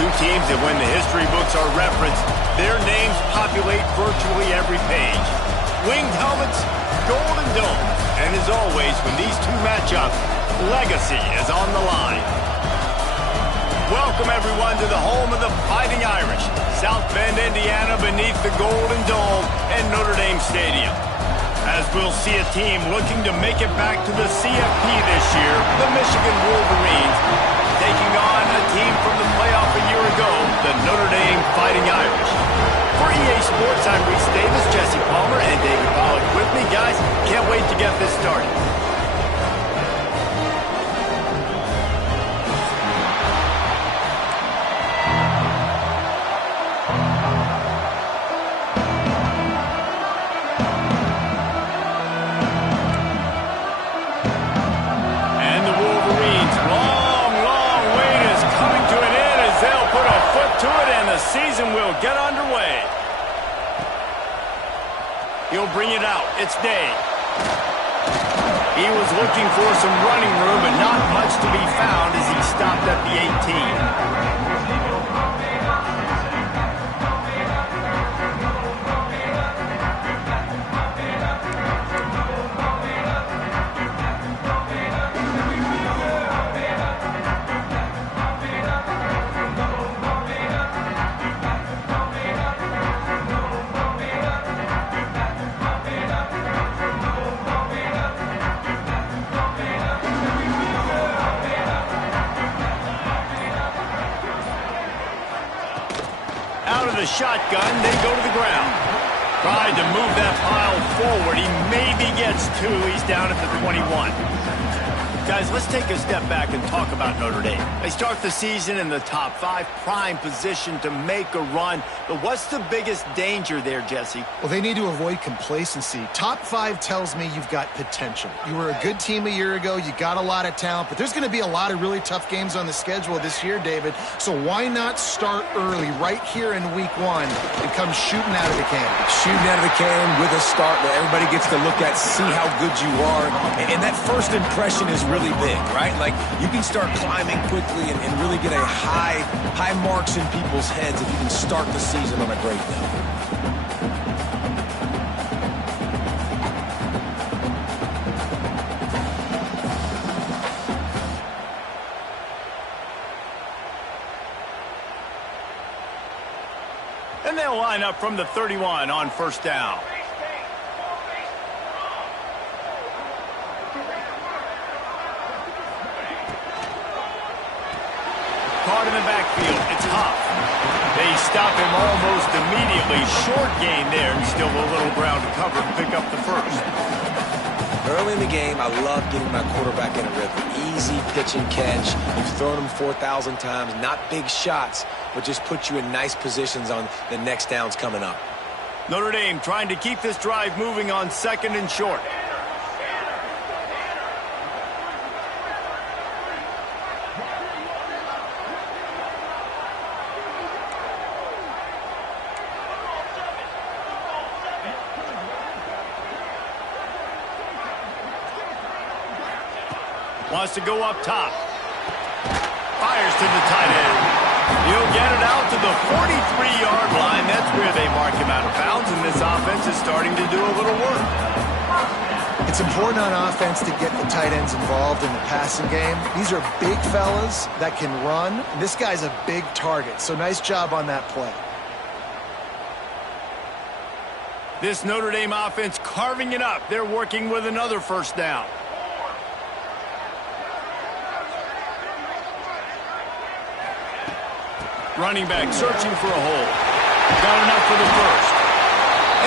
Two teams that when the history books are referenced, their names populate virtually every page. Winged helmets, golden dome, and as always, when these two match up, legacy is on the line. Welcome everyone to the home of the Fighting Irish, South Bend, Indiana, beneath the Golden Dome and Notre Dame Stadium. As we'll see a team looking to make it back to the CFP this year, the Michigan Wolverines, taking on a team from the playoff a year ago, the Notre Dame Fighting Irish. For EA Sports, I'm Reese Davis, Jesse Palmer, and David Pollack with me. Guys, can't wait to get this started. Season will get underway. He'll bring it out. It's Day. He was looking for some running room, but not much to be found as he stopped at the 18. The shotgun, they go to the ground. Tried to move that pile forward. He maybe gets two. He's down at the 21. Guys, let's take a step back and talk about Notre Dame. They start the season in the top 5, prime position to make a run. But what's the biggest danger there, Jesse? Well, they need to avoid complacency. Top 5 tells me you've got potential. You were a good team a year ago. You got a lot of talent. But there's going to be a lot of really tough games on the schedule this year, David. So why not start early right here in week 1 and come shooting out of the cannon? Shooting out of the cannon with a start that everybody gets to look at, see how good you are. And that first impression is really big, right? Like, you can start climbing quickly and really get a high marks in people's heads if you can start the season on a great note. And they'll line up from the 31 on first down. Caught in the backfield. It's Huff. They stop him almost immediately. Short gain there, and still a little ground to cover to pick up the first. Early in the game, I love getting my quarterback in a rhythm. Easy pitch and catch. You've thrown him 4,000 times. Not big shots, but just put you in nice positions on the next downs coming up. Notre Dame trying to keep this drive moving on 2nd and short. Wants to go up top. Fires to the tight end. He'll get it out to the 43-yard line. That's where they mark him out of bounds, and this offense is starting to do a little work. It's important on offense to get the tight ends involved in the passing game. These are big fellas that can run. This guy's a big target, so nice job on that play. This Notre Dame offense carving it up. They're working with another first down. Running back searching for a hole. Got enough for the first.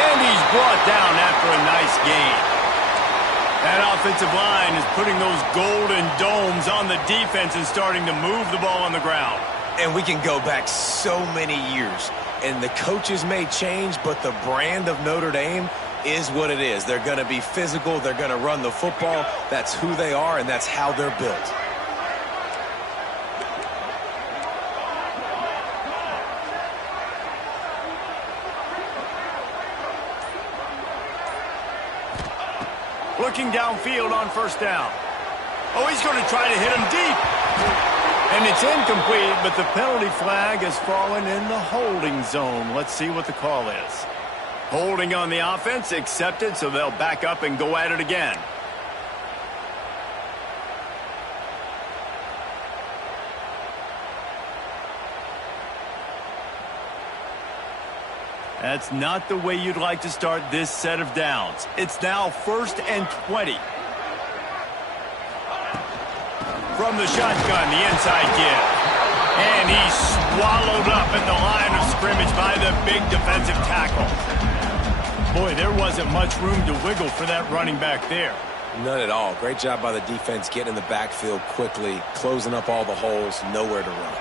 And he's brought down after a nice gain. That offensive line is putting those golden domes on the defense and starting to move the ball on the ground. And we can go back so many years. And the coaches may change, but the brand of Notre Dame is what it is. They're going to be physical. They're going to run the football. That's who they are, and that's how they're built. Looking downfield on first down. Oh, he's going to try to hit him deep. And it's incomplete, but the penalty flag has fallen in the holding zone. Let's see what the call is. Holding on the offense, accepted, so they'll back up and go at it again. That's not the way you'd like to start this set of downs. It's now 1st and 20. From the shotgun, the inside give. And he's swallowed up at the line of scrimmage by the big defensive tackle. Boy, there wasn't much room to wiggle for that running back there. None at all. Great job by the defense getting in the backfield quickly, closing up all the holes, nowhere to run.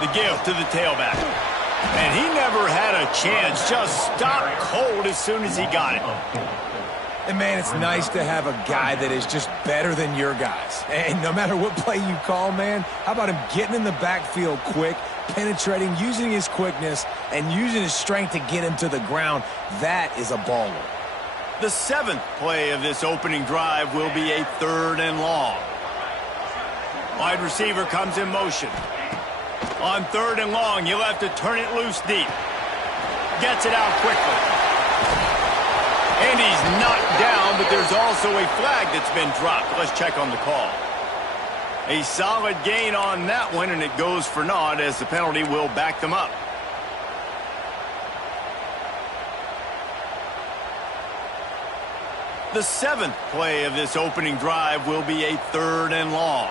The give to the tailback. And he never had a chance. Just stopped cold as soon as he got it. And, man, it's nice to have a guy that is just better than your guys. And no matter what play you call, man, how about him getting in the backfield quick, penetrating, using his quickness, and using his strength to get him to the ground. That is a baller. The 7th play of this opening drive will be a 3rd and long. Wide receiver comes in motion. On 3rd and long, you'll have to turn it loose deep. Gets it out quickly. And he's knocked down, but there's also a flag that's been dropped. Let's check on the call. A solid gain on that one, and it goes for naught as the penalty will back them up. The 7th play of this opening drive will be a 3rd and long.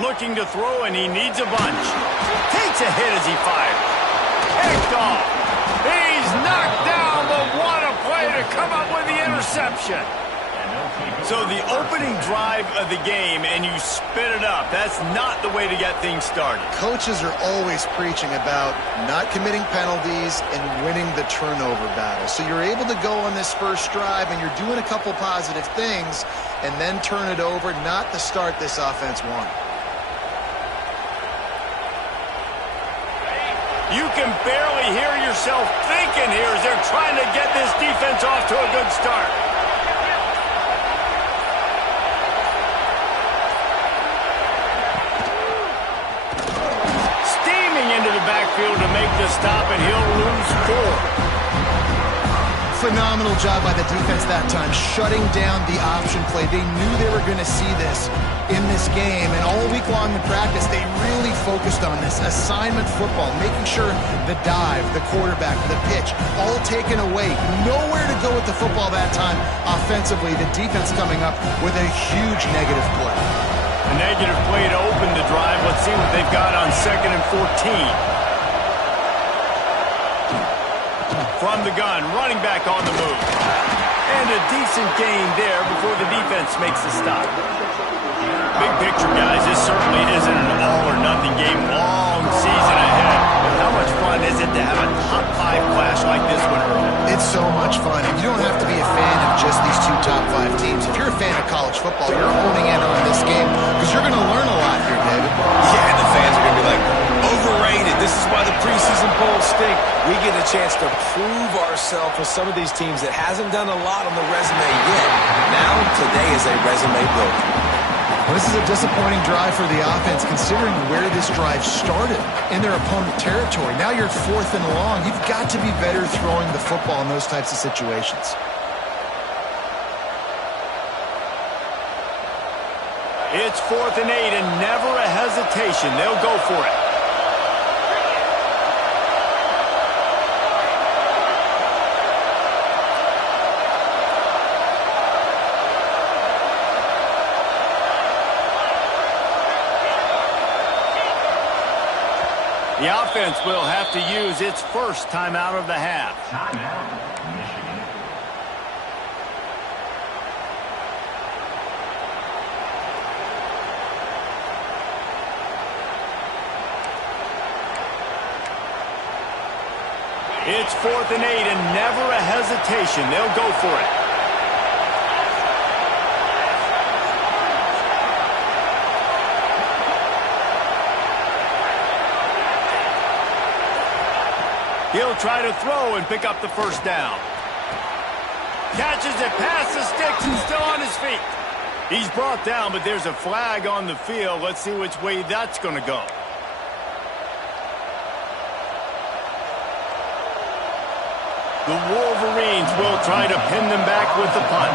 Looking to throw, and he needs a bunch. Takes a hit as he fires. Picked off. He's knocked down, but what a play to come up with the interception. So the opening drive of the game, and you spit it up. That's not the way to get things started. Coaches are always preaching about not committing penalties and winning the turnover battle. So you're able to go on this first drive, and you're doing a couple positive things, and then turn it over, not the start this offense wanted. You can barely hear yourself thinking here as they're trying to get this defense off to a good start. Steaming into the backfield to make the stop, and he'll lose 4. Phenomenal job by the defense that time, shutting down the option play. They knew they were going to see this in this game, and all week long in practice, they really focused on this assignment football, making sure the dive, the quarterback, the pitch, all taken away. Nowhere to go with the football that time offensively. The defense coming up with a huge negative play. A negative play to open the drive. Let's see what they've got on 2nd and 14. From the gun, running back on the move. And a decent gain there before the defense makes the stop. Big picture, guys, this certainly isn't an all-or-nothing game. Long season ahead. But how much fun is it to have a top-5 clash like this one early? It's so much fun, and you don't have to be a fan of just these 2 top-5 teams. If you're a fan of college football, you're honing in on this game because you're going to learn a lot here, David. Yeah, and the fans are going to be like, overrated. This is why the preseason polls stink. We get a chance to prove ourselves with some of these teams that hasn't done a lot on the resume yet. Now, today is a resume builder. Well, this is a disappointing drive for the offense, considering where this drive started in their opponent territory. Now you're at 4th and long. You've got to be better throwing the football in those types of situations. It's 4th and 8, and never a hesitation. They'll go for it. The offense will have to use its first timeout of the half. It's 4th and 8, and never a hesitation. They'll go for it. He'll try to throw and pick up the first down. Catches it past the sticks and still on his feet. He's brought down, but there's a flag on the field. Let's see which way that's going to go. The Wolverines will try to pin them back with the punt.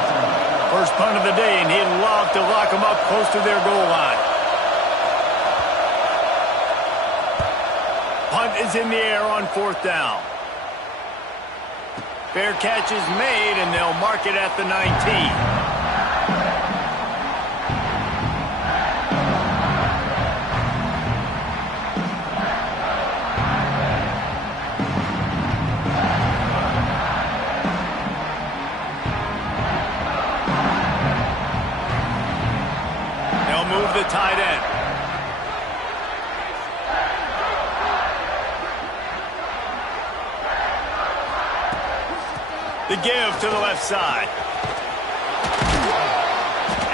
First punt of the day, and he'd love to lock them up close to their goal line. Punt is in the air on fourth down. Fair catch is made, and they'll mark it at the 19. Move the tight end. The give to the left side.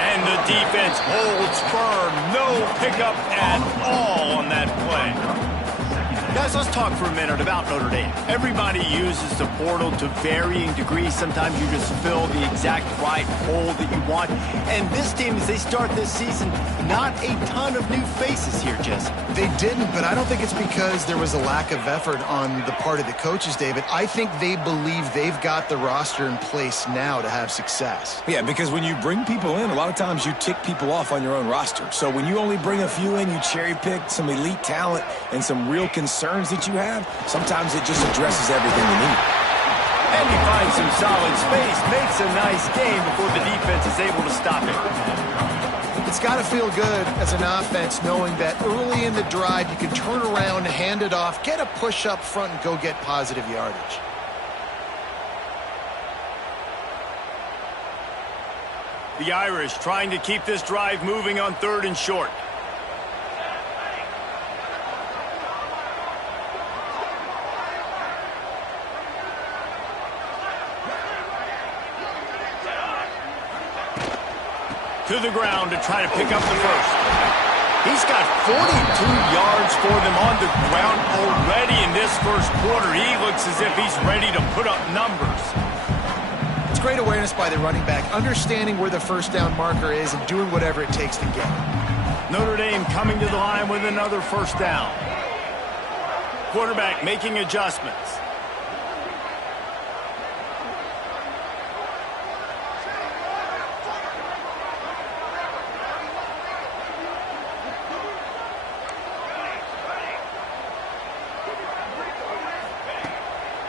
And the defense holds firm. No pickup at all on that play. Guys, let's talk for a minute about Notre Dame. Everybody uses the portal to varying degrees. Sometimes you just fill the exact right hole that you want. And this team, as they start this season, not a ton of new faces here, Jesse. They didn't, but I don't think it's because there was a lack of effort on the part of the coaches, David. I think they believe they've got the roster in place now to have success. Yeah, because when you bring people in, a lot of times you tick people off on your own roster. So when you only bring a few in, you cherry pick some elite talent and some real concerns that you have, sometimes it just addresses everything you need. And he finds some solid space, makes a nice game before the defense is able to stop it. It's got to feel good as an offense knowing that early in the drive you can turn around, hand it off, get a push up front, and go get positive yardage. The Irish trying to keep this drive moving on 3rd and short. To the ground to try to pick up the first. He's got 42 yards for them on the ground already in this first quarter. He looks as if he's ready to put up numbers. It's great awareness by the running back, understanding where the first down marker is and doing whatever it takes to get it. Notre Dame coming to the line with another first down. Quarterback making adjustments.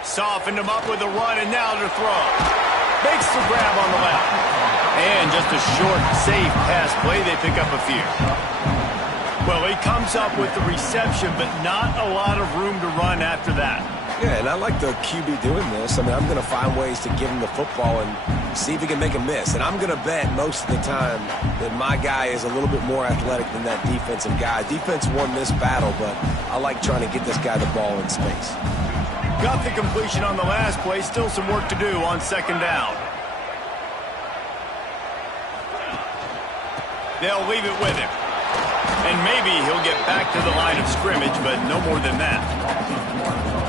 Softened him up with a run, and now to throw. Makes the grab on the left. And just a short, safe pass play. They pick up a few. Well, he comes up with the reception, but not a lot of room to run after that. Yeah, and I like the QB doing this. I mean, I'm going to find ways to give him the football and see if he can make a miss. And I'm going to bet most of the time that my guy is a little bit more athletic than that defensive guy. Defense won this battle, but I like trying to get this guy the ball in space. Got the completion on the last play. Still some work to do on 2nd down. They'll leave it with him. And maybe he'll get back to the line of scrimmage, but no more than that.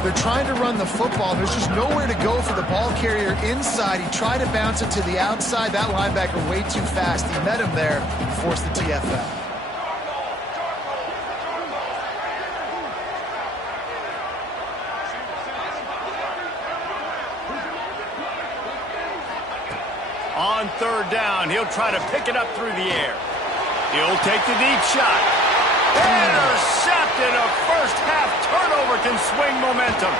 They're trying to run the football. There's just nowhere to go for the ball carrier inside. He tried to bounce it to the outside. That linebacker way too fast. He met him there, forced the TFL. On 3rd down, he'll try to pick it up through the air. He'll take the deep shot. Intercepted. A first-half turnover can swing momentum.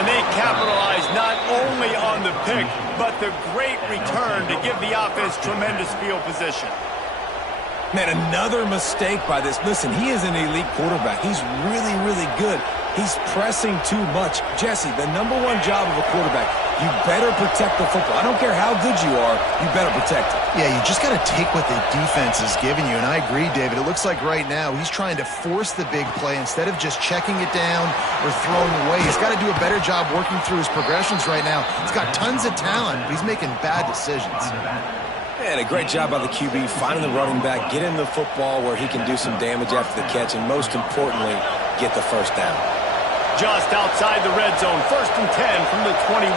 And they capitalize not only on the pick, but the great return to give the offense tremendous field position. Man, another mistake by this. Listen, he is an elite quarterback. He's really, really good. He's pressing too much. Jesse, the #1 job of a quarterback, you better protect the football. I don't care how good you are, you better protect it. Yeah, you just got to take what the defense is giving you. And I agree, David. It looks like right now he's trying to force the big play instead of just checking it down or throwing away. He's got to do a better job working through his progressions right now. He's got tons of talent, but he's making bad decisions. And a great job by the QB, finding the running back, getting the football where he can do some damage after the catch, and most importantly, get the first down. Just outside the red zone, 1st and 10 from the 21.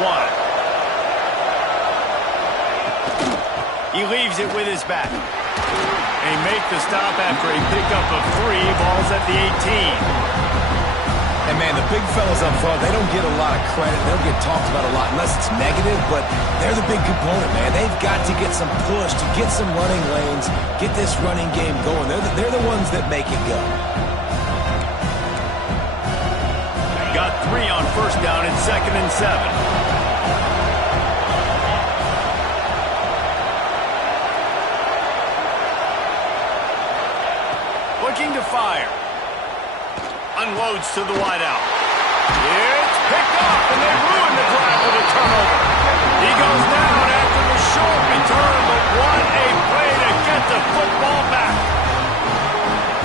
He leaves it with his back. They make the stop after a pickup of 3. Ball's at the 18. And, man, the big fellas up front, they don't get a lot of credit. They don't get talked about a lot unless it's negative, but they're the big component, man. They've got to get some push, to get some running lanes, get this running game going. They're the ones that make it go. Got 3 on 1st down and 2nd and 7. Looking to fire. Unloads to the wideout. It's picked off, and they ruin the drive with a turnover. He goes down after the short return, but what a play to get the football back.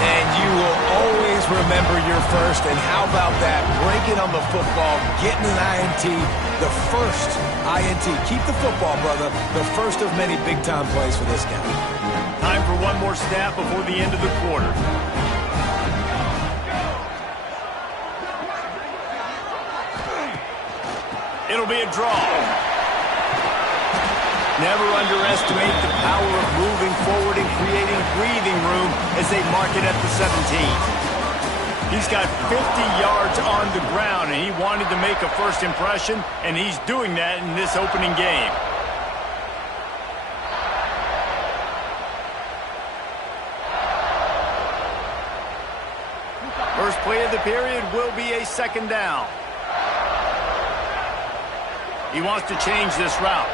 And you will always remember your first, and how about that? Breaking on the football, getting an INT, the first INT. Keep the football, brother. The first of many big-time plays for this guy. Time for one more snap before the end of the quarter. It'll be a draw. Never underestimate the power of moving forward and creating breathing room as they mark it at the 17. He's got 50 yards on the ground, and he wanted to make a first impression, and he's doing that in this opening game. First play of the period will be a 2nd down. He wants to change this route.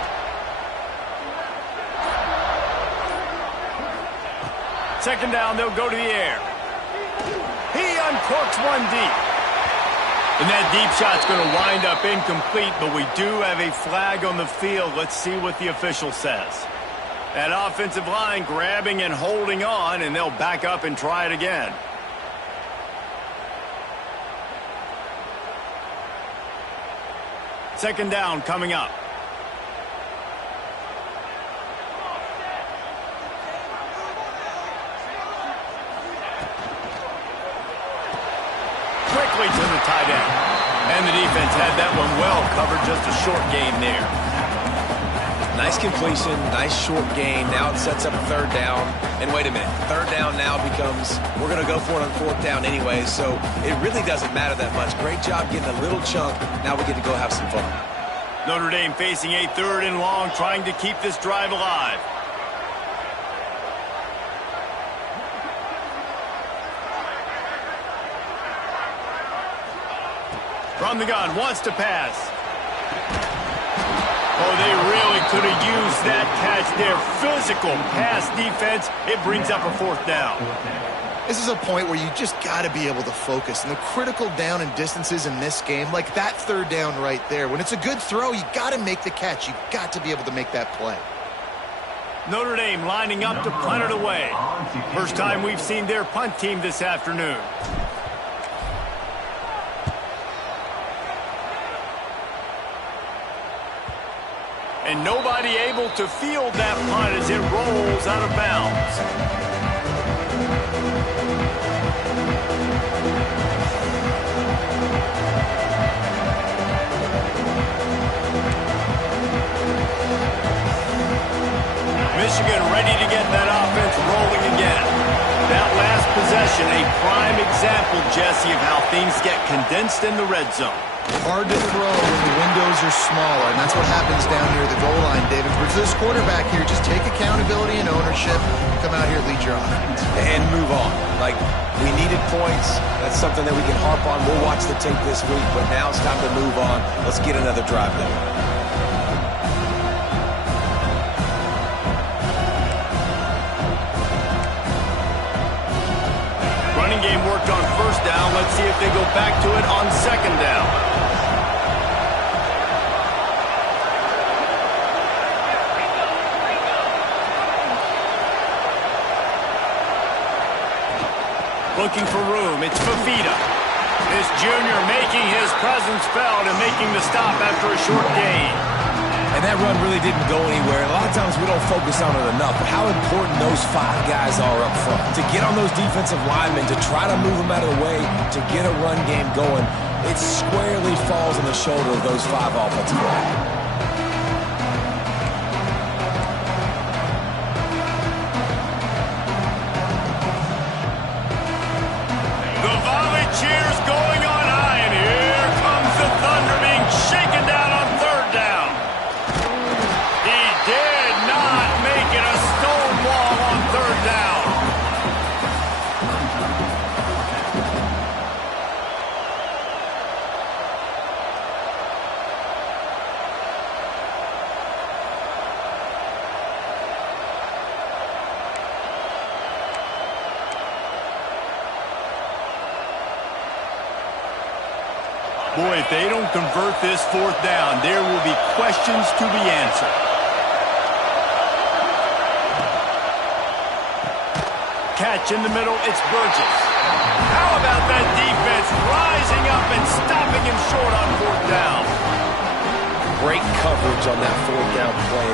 Second down, they'll go to the air. He uncorks one deep. And that deep shot's going to wind up incomplete, but we do have a flag on the field. Let's see what the official says. That offensive line grabbing and holding on, and they'll back up and try it again. Second down coming up. Quickly to the tight end. And the defense had that one well covered, just a short gain there. Nice completion, nice short gain. Now it sets up a 3rd down. And wait a minute, 3rd down now becomes, we're going to go for it on 4th down anyway, so it really doesn't matter that much. Great job getting a little chunk. Now we get to go have some fun. Notre Dame facing a 3rd and long, trying to keep this drive alive. From the gun, wants to pass. Oh, they really could have used that catch there. Physical pass defense. It brings up a 4th down. This is a point where you just got to be able to focus. And the critical down and distances in this game, like that 3rd down right there, when it's a good throw, you got to make the catch. You got to be able to make that play. Notre Dame lining up to punt it away. First time we've seen their punt team this afternoon. And nobody able to field that punt as it rolls out of bounds. Michigan ready to get that offense rolling again. That last possession, a prime example, Jesse, of how things get condensed in the red zone. Hard to throw when the windows are smaller, and that's what happens down near the goal line, David. For this quarterback here, just take accountability and ownership. Come out here, lead your offense. And move on. Like, we needed points. That's something that we can harp on. We'll watch the tape this week, but now it's time to move on. Let's get another drive going. Running game worked on 1st down. Let's see if they go back to it on 2nd down. Looking for room. It's Fafita. This junior making his presence felt and making the stop after a short gain. And that run really didn't go anywhere. A lot of times we don't focus on it enough, but how important those 5 guys are up front. To get on those defensive linemen, to try to move them out of the way, to get a run game going. it squarely falls on the shoulder of those 5 offensive linemen. Cheers going on high, and here comes the Thunder being shaken down on 3rd down. He did not make it a stone wall on 3rd down. Boy, if they don't convert this 4th down, there will be questions to be answered. Catch in the middle, it's Burgess. How about that defense rising up and stopping him short on 4th down? Great coverage on that 4th down play.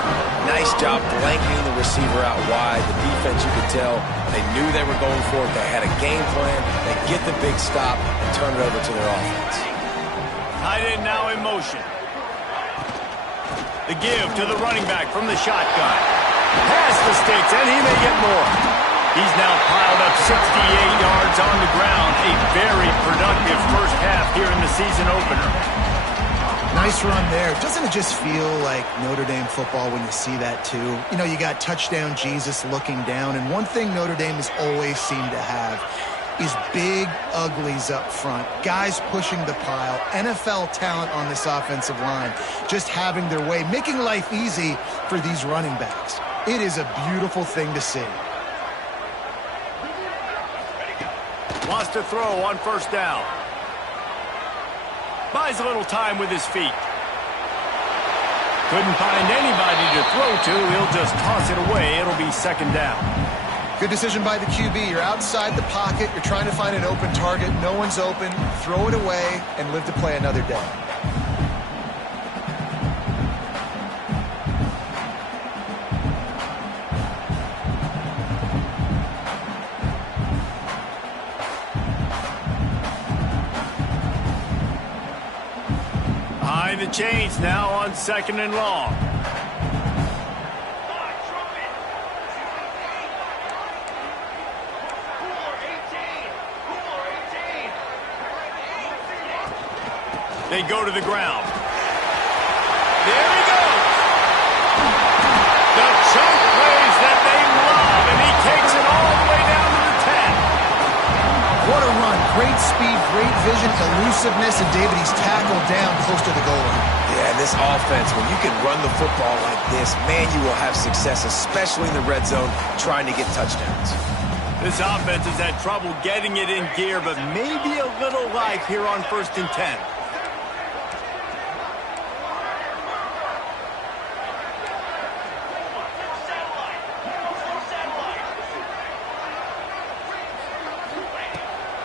Nice job blanketing the receiver out wide. The defense, you could tell, they knew they were going for it. They had a game plan. They get the big stop and turn it over to their offense. Tight end now in motion. The give to the running back from the shotgun. Past the sticks, and he may get more. He's now piled up 68 yards on the ground. A very productive first half here in the season opener. Nice run there. Doesn't it just feel like Notre Dame football when you see that too? You know, you got touchdown Jesus looking down, and one thing Notre Dame has always seemed to have is big uglies up front, guys pushing the pile, NFL talent on this offensive line, just having their way, making life easy for these running backs. It is a beautiful thing to see. Wants to throw on 1st down. Buys a little time with his feet. Couldn't find anybody to throw to. He'll just toss it away. It'll be 2nd down. Good decision by the QB. You're outside the pocket. You're trying to find an open target. No one's open. Throw it away and live to play another day. Behind the chains now on 2nd and long. They go to the ground. There he goes. The chunk plays that they love, and he takes it all the way down to the 10. What a run. Great speed, great vision, elusiveness, and David, he's tackled down close to the goal line. Yeah, this offense, when you can run the football like this, man, you will have success, especially in the red zone, trying to get touchdowns. This offense has had trouble getting it in gear, but maybe a little life here on 1st and 10.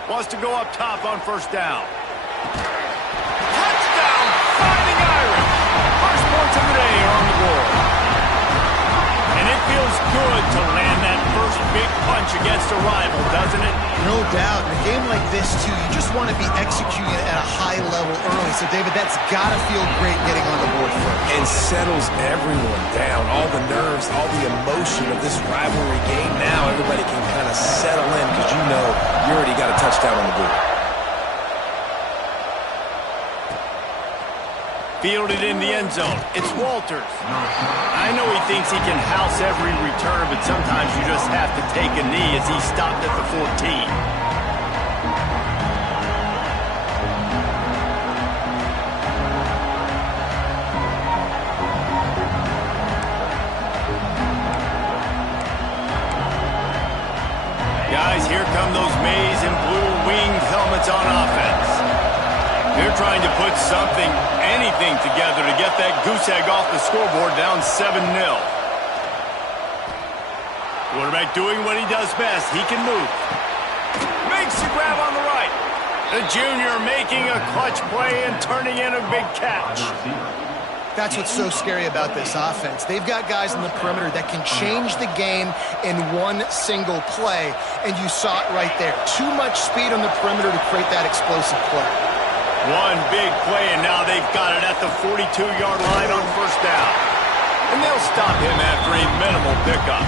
Wants to go up top on 1st down. Touchdown, Fighting Irish. First points of the day are on the board. And it feels good to land that first big punch against a rival, doesn't it? No doubt. In a game like this, too, you just want to be executing it at a high level early. So, David, that's got to feel great getting on the board first. And settles everyone down. All the nerves, all the emotion of this rivalry game. Now everybody can kind of settle in because you know you already got a touchdown on the board. Fielded in the end zone. It's Walters. I know he thinks he can house every return, but sometimes you just have to take a knee as he stopped at the 14. Guys, here come those maize and blue winged helmets on offense. They're trying to put something, anything together to get that goose egg off the scoreboard down 7-0. Quarterback doing what he does best. He can move. Makes the grab on the right. The junior making a clutch play and turning in a big catch. That's what's so scary about this offense. They've got guys in the perimeter that can change the game in one single play, and you saw it right there. Too much speed on the perimeter to create that explosive play. One big play, and now they've got it at the 42-yard line on first down. And they'll stop him after a minimal pickup.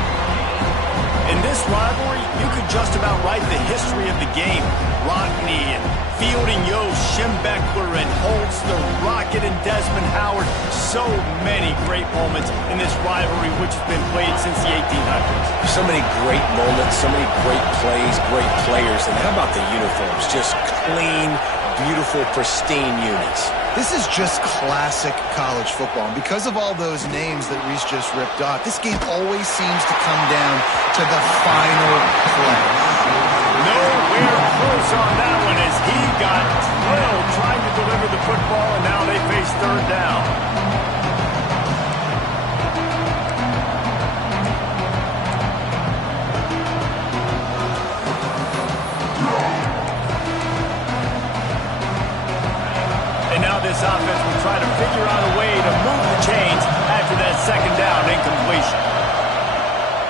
In this rivalry, you could just about write the history of the game. Rodney and Fielding Yost, Schembechler and Holtz, the Rocket and Desmond Howard. So many great moments in this rivalry, which has been played since the 1800s. So many great moments, so many great plays, great players. And how about the uniforms? Just clean, beautiful, pristine units. This is just classic college football. And because of all those names that Reese just ripped off, this game always seems to come down to the final play. Nowhere close on that one as he got drilled trying to deliver the football, and now they face third down. And now this offense will try to figure out a way to move the chains after that second down incompletion.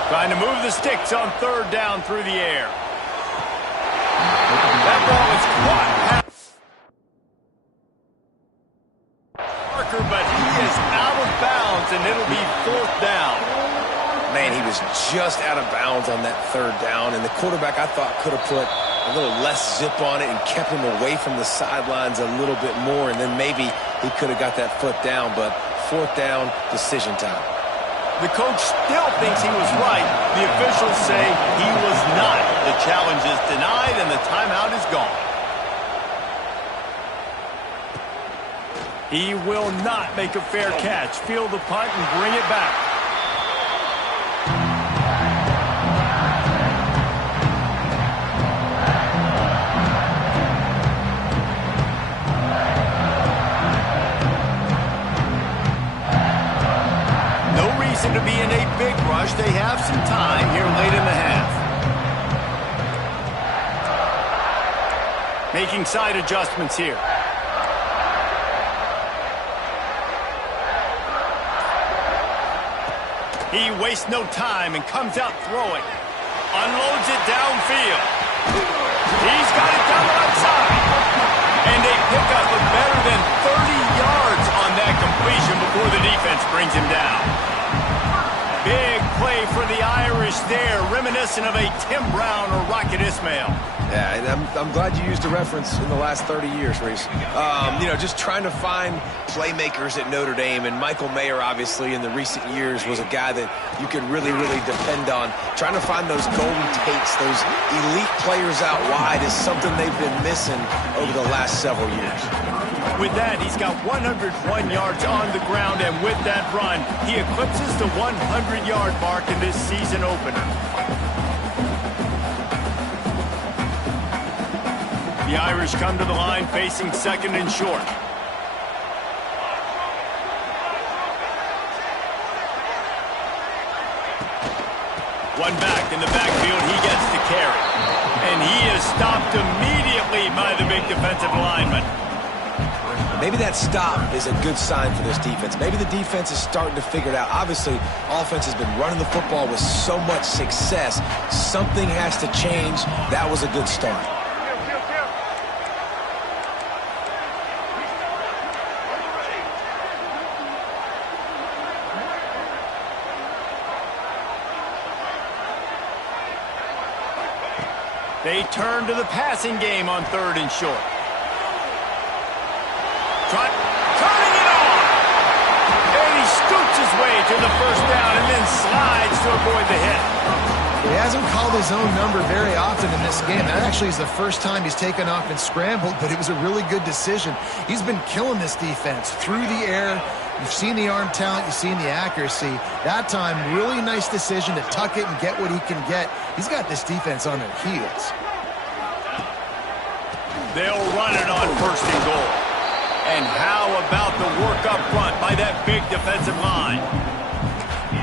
Trying to move the sticks on third down through the air. That ball is caught. Parker, but he is out of bounds, and it'll be fourth down. Man, he was just out of bounds on that third down, and the quarterback, I thought, could have put a little less zip on it and kept him away from the sidelines a little bit more, and then maybe he could have got that foot down, but fourth down, decision time. The coach still thinks he was right. The officials say he was not. The challenge is denied, and the timeout is gone. He will not make a fair catch. Field the punt and bring it back. To be in a big rush. They have some time here late in the half. Making side adjustments here. He wastes no time and comes out throwing. Unloads it downfield. He's got it down the right side. And they pick up a better than 30 yards on that completion before the defense brings him down. Big play for the Irish there, reminiscent of a Tim Brown or Rocket Ismail. Yeah, and I'm glad you used a reference in the last 30 years, Reese. You know, just trying to find playmakers at Notre Dame, and Michael Mayer, obviously, in the recent years was a guy that you could really, really depend on. Trying to find those golden takes, those elite players out wide is something they've been missing over the last several years. With that, he's got 101 yards on the ground, and with that run, he eclipses the 100-yard mark in this season opener. The Irish come to the line facing second and short. One back in the backfield, he gets the carry. And he is stopped immediately by the big defensive lineman. Maybe that stop is a good sign for this defense. Maybe the defense is starting to figure it out. Obviously, offense has been running the football with so much success. Something has to change. That was a good start. They turn to the passing game on third and short. Turning it on! And he scoots his way to the first down and then slides to avoid the hit. He hasn't called his own number very often in this game. That actually is the first time he's taken off and scrambled, but it was a really good decision. He's been killing this defense through the air. You've seen the arm talent, you've seen the accuracy. That time, really nice decision to tuck it and get what he can get. He's got this defense on their heels. They'll run it on first and goal. And how about the work up front by that big defensive line?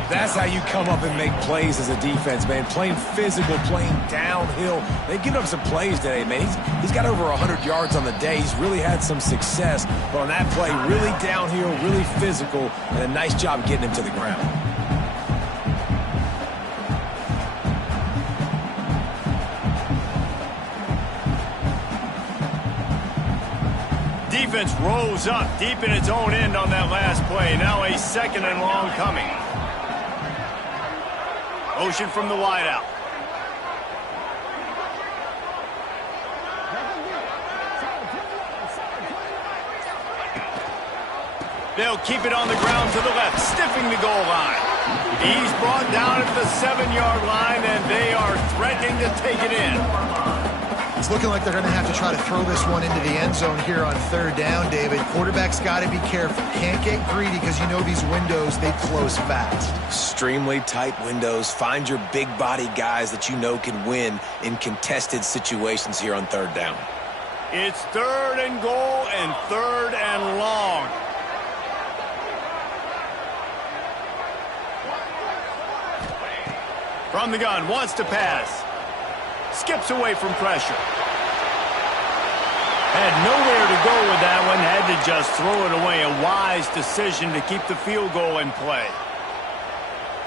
That's how you come up and make plays as a defense, man. Playing physical, playing downhill. They've given up some plays today, man. He's got over 100 yards on the day. He's really had some success. But on that play, really downhill, really physical, and a nice job getting him to the ground. defense rose up deep in its own end on that last play. Now a 2nd and long coming. Motion from the wideout. They'll keep it on the ground to the left, stiffing the goal line. He's brought down at the 7-yard line, and they are threatening to take it in. It's looking like they're going to have to try to throw this one into the end zone here on 3rd down, David. Quarterback's got to be careful. Can't get greedy because you know these windows, they close fast. Extremely tight windows. Find your big body guys that you know can win in contested situations here on 3rd down. It's 3rd and goal and 3rd and long. From the gun, wants to pass. Skips away from pressure. Had nowhere to go with that one. Had to just throw it away. A wise decision to keep the field goal in play.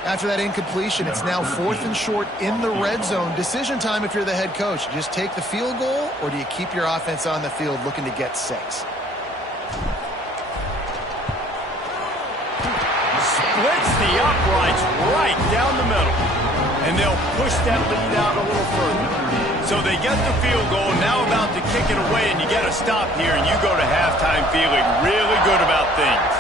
After that incompletion, it's now 4th and short in the red zone. Decision time if you're the head coach. You just take the field goal, or do you keep your offense on the field looking to get 6? Splits the uprights right down the middle. And they'll push that lead out a little further. So they get the field goal, now about to kick it away, and you get a stop here, and you go to halftime feeling really good about things.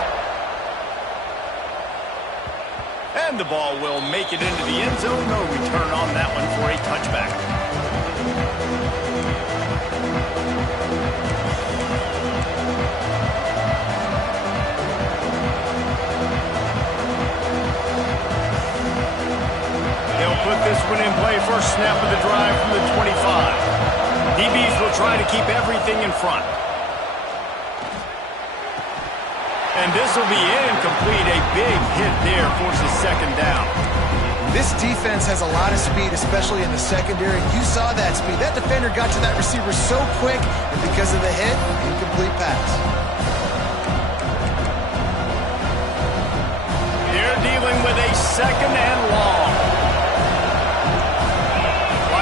And the ball will make it into the end zone. No return on that one for a touchback. Put this one in play. First snap of the drive from the 25. DBs will try to keep everything in front. And this will be incomplete. A big hit there forces 2nd down. This defense has a lot of speed, especially in the secondary. You saw that speed. That defender got to that receiver so quick, and because of the hit, incomplete pass. They're dealing with a 2nd and long.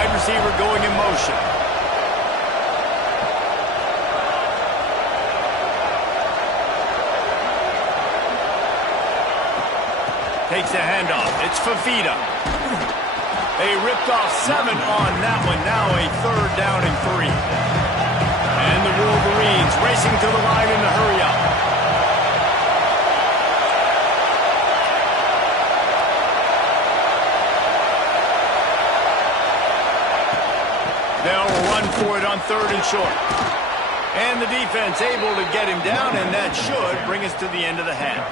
Receiver going in motion. Takes a handoff. It's Fafita. They ripped off 7 on that one. Now a 3rd down and 3. And the Wolverines racing to the line in the hurry up. They'll run for it on 3rd and short. And the defense able to get him down, and that should bring us to the end of the half.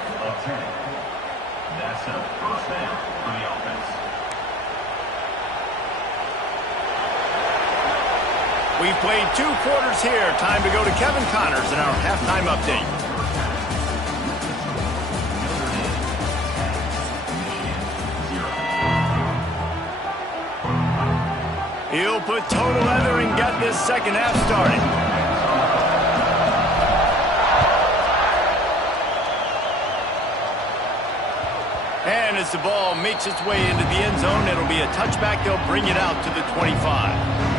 That's a 1st down for the offense. We've played 2 quarters here. Time to go to Kevin Connors in our halftime update. He'll put toe to leather and get this 2nd half started. And as the ball makes its way into the end zone, it'll be a touchback. They'll bring it out to the 25.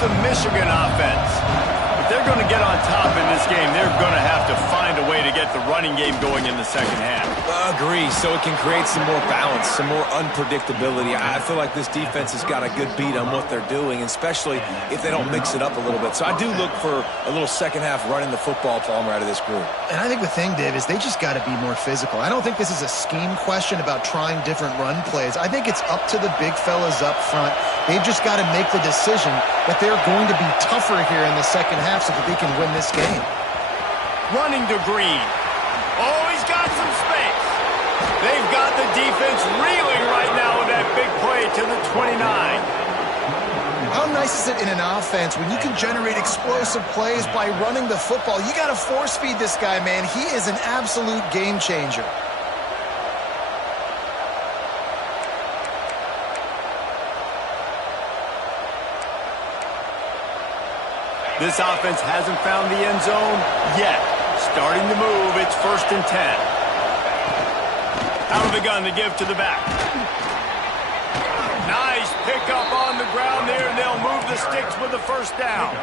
The Michigan offense. If they're going to get on top in this game, they're going to have to find a way to get the running game going in the 2nd half. Agree. So it can create some more balance, some more unpredictability. I feel like this defense has got a good beat on what they're doing, especially if they don't mix it up a little bit. So I do look for a little 2nd half running the football, Palmer, out of this group. And I think the thing, Dave, is they just got to be more physical. I don't think this is a scheme question about trying different run plays. I think it's up to the big fellas up front. They've just got to make the decision that they're going to be tougher here in the 2nd half so that they can win this game. Running to Green. Oh, he's got some space. They've got the defense reeling right now with that big play to the 29. How nice is it in an offense when you can generate explosive plays by running the football? You got to force feed this guy, man. He is an absolute game changer. This offense hasn't found the end zone yet. Starting to move, it's 1st and 10. Out of the gun to give to the back. Nice pickup on the ground there, and they'll move the sticks with the 1st down.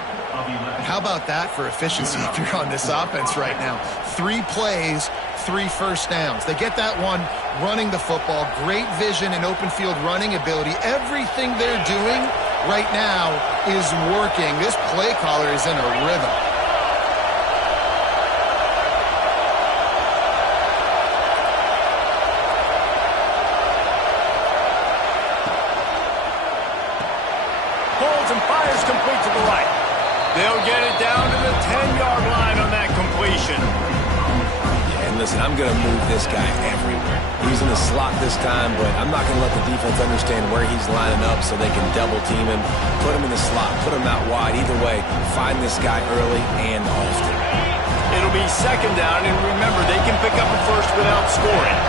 How about that for efficiency if you're on this offense right now? 3 plays, 3 first downs. They get that one running the football, great vision and open field running ability. Everything they're doing right now is working. This play caller is in a rhythm. Pulls and fires complete to the right. They'll get it down to the 10-yard line on that completion. And listen, I'm going to move this guy everywhere. He's in the slot this time, but I'm not going to let the defense understand where he's lining up so they can double team him, put him in the slot, put him out wide. Either way, find this guy early and often. It'll be 2nd down, and remember, they can pick up a first without scoring.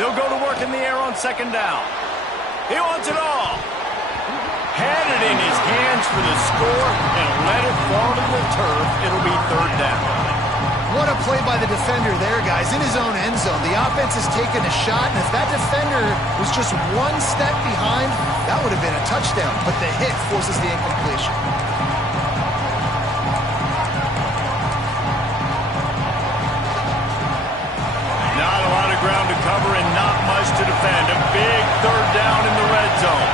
They'll go to work in the air on 2nd down. He wants it all. Had it in his hands for the score and let it fall to the turf. It'll be 3rd down. What a play by the defender there, guys. In his own end zone, the offense has taken a shot, and if that defender was just 1 step behind, that would have been a touchdown. But the hit forces the incompletion. Not a lot of ground to cover and not much to defend. A big 3rd down in the red zone.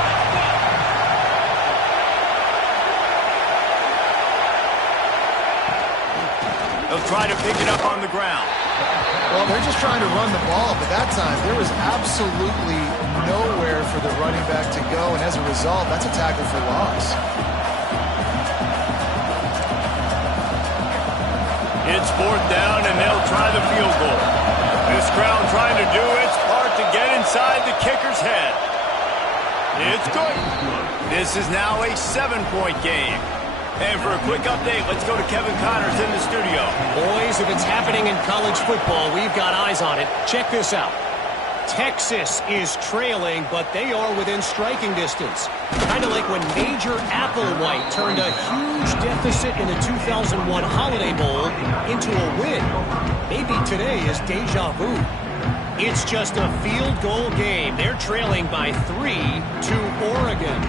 They'll try to pick it up on the ground. Well, they're just trying to run the ball, but that time there was absolutely nowhere for the running back to go, and as a result, that's a tackle for loss. It's 4th down, and they'll try the field goal. This crowd trying to do its part to get inside the kicker's head. It's good. This is now a 7-point game. And for a quick update, let's go to Kevin Connors in the studio. Boys, if it's happening in college football, we've got eyes on it. Check this out. Texas is trailing, but they are within striking distance. Kind of like when Major Applewhite turned a huge deficit in the 2001 Holiday Bowl into a win. Maybe today is deja vu. It's just a field goal game. They're trailing by 3 to Oregon.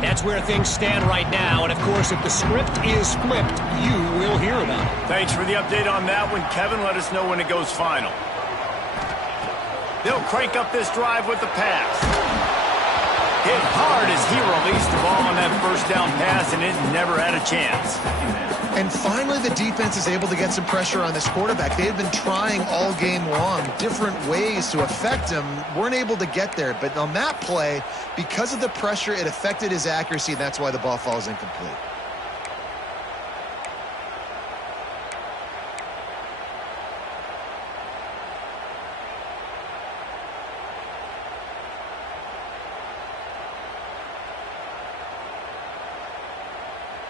That's where things stand right now, and of course, if the script is flipped, you will hear about it. Thanks for the update on that one, Kevin. Let us know when it goes final. They'll crank up this drive with the pass. Hit hard as he released the ball on that 1st down pass, and it never had a chance. And finally, the defense is able to get some pressure on this quarterback. They had been trying all game long, different ways to affect him. Weren't able to get there. But on that play, because of the pressure, it affected his accuracy, and that's why the ball falls incomplete.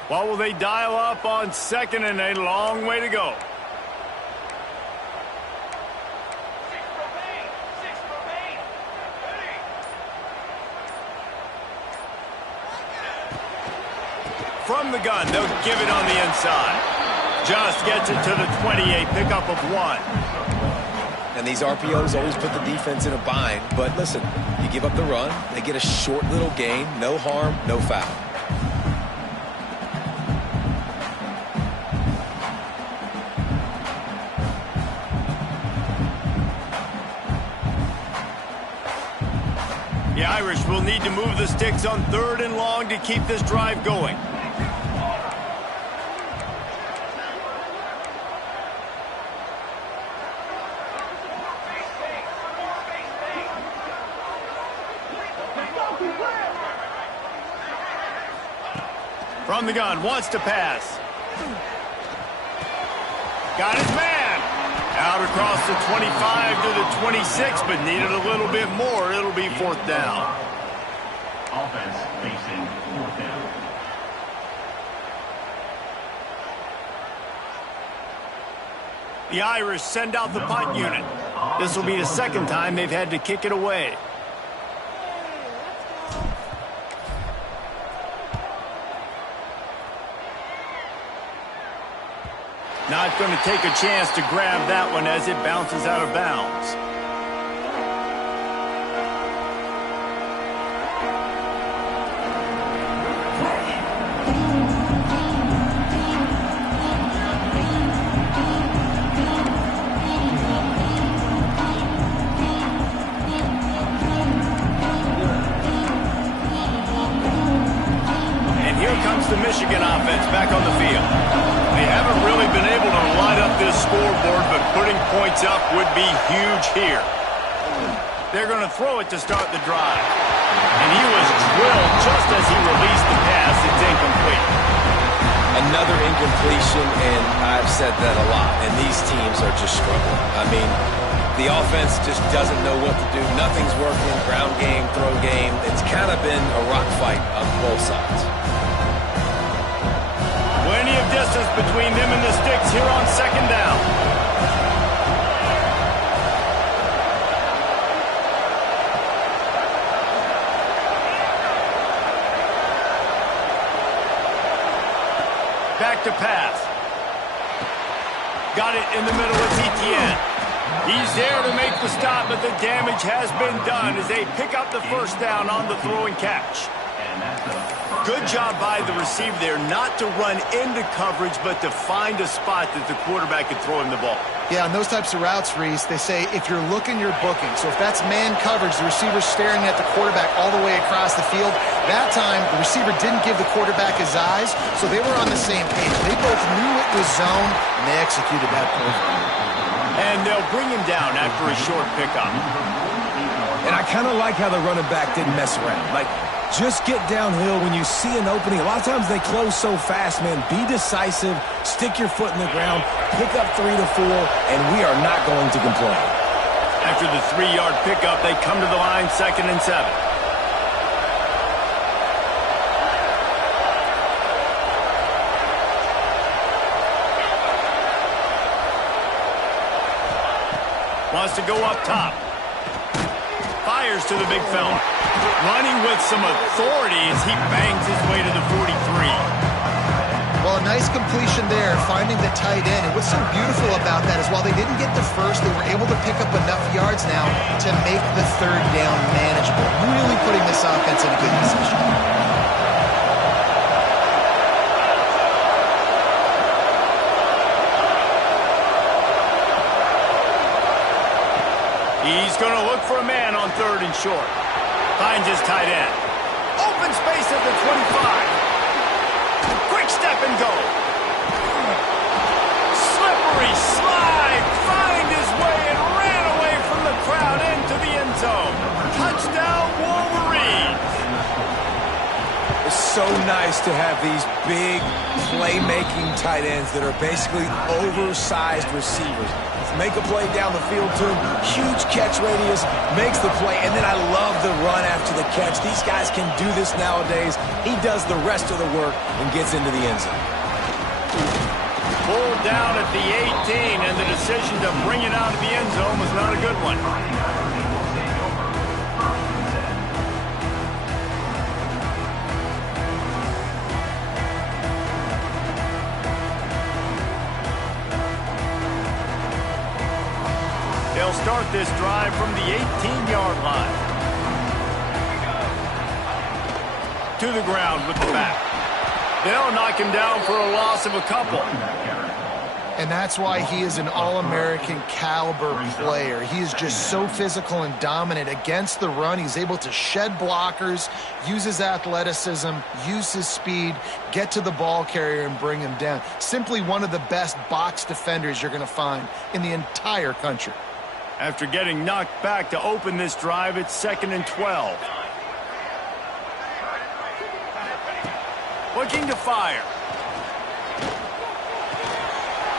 What will they dial up on 2nd and a long way to go? From the gun, they'll give it on the inside. Just gets it to the 28, pickup of 1. And these RPOs always put the defense in a bind. But listen, you give up the run, they get a short little gain, no harm, no foul. The Irish will need to move the sticks on 3rd and long to keep this drive going. From the gun, wants to pass. Got his man. Out across the 25 to the 26, but needed a little bit more. It'll be 4th down. Offense facing 4th down. The Irish send out the punt unit. This will be the second time they've had to kick it away. Not going to take a chance to grab that one as it bounces out of bounds. And here comes the Michigan offense back on the field. They haven't really been able to light up this scoreboard, but putting points up would be huge here. They're going to throw it to start the drive. And he was drilled just as he released the pass. It's incomplete. Another incompletion, and I've said that a lot, and these teams are just struggling. I mean, the offense just doesn't know what to do. Nothing's working. Ground game, throw game. It's kind of been a rock fight on both sides. Plenty of distance between them and the sticks here on second down. Back to pass. Got it in the middle of Etienne. He's there to make the stop, but the damage has been done as they pick up the first down on the throw and catch. Good job by the receiver there not to run into coverage, but to find a spot that the quarterback could throw him the ball. Yeah, on those types of routes, Reese, they say if you're looking, you're booking. So if that's man coverage, the receiver's staring at the quarterback all the way across the field. That time, the receiver didn't give the quarterback his eyes, so they were on the same page. They both knew it was zone, and they executed that perfectly. And they'll bring him down after a short pickup. And I kind of like how the running back didn't mess around. Like, just get downhill when you see an opening. A lot of times they close so fast, man. Be decisive, stick your foot in the ground, pick up 3 to 4, and we are not going to complain. After the 3-yard pickup, they come to the line, 2nd and 7. Wants to go up top. Fires to the big fella. Running with some authority as he bangs his way to the 43. Well, a nice completion there, finding the tight end. And what's so beautiful about that is while they didn't get the first, they were able to pick up enough yards now to make the third down manageable. Really putting this offense in a good position. He's going to look for a man on 3rd and short. Finds his tight end. Open space at the 25. Quick step and go. Slippery slide. Find his way and ran away from the crowd into the end zone. Touchdown, Wolverines. It's so nice to have these big playmaking tight ends that are basically oversized receivers. Make a play down the field to him. Huge catch radius, makes the play, and then I love the run after the catch. These guys can do this nowadays. He does the rest of the work and gets into the end zone. Pulled down at the 18, and the decision to bring it out of the end zone was not a good one. They'll start this drive from the 18-yard line. To the ground with the back. They'll knock him down for a loss of a couple. And that's why he is an All-American caliber player. He is just so physical and dominant against the run. He's able to shed blockers, use his athleticism, use his speed, get to the ball carrier and bring him down. Simply one of the best box defenders you're going to find in the entire country. After getting knocked back to open this drive, it's 2nd and 12. Looking to fire.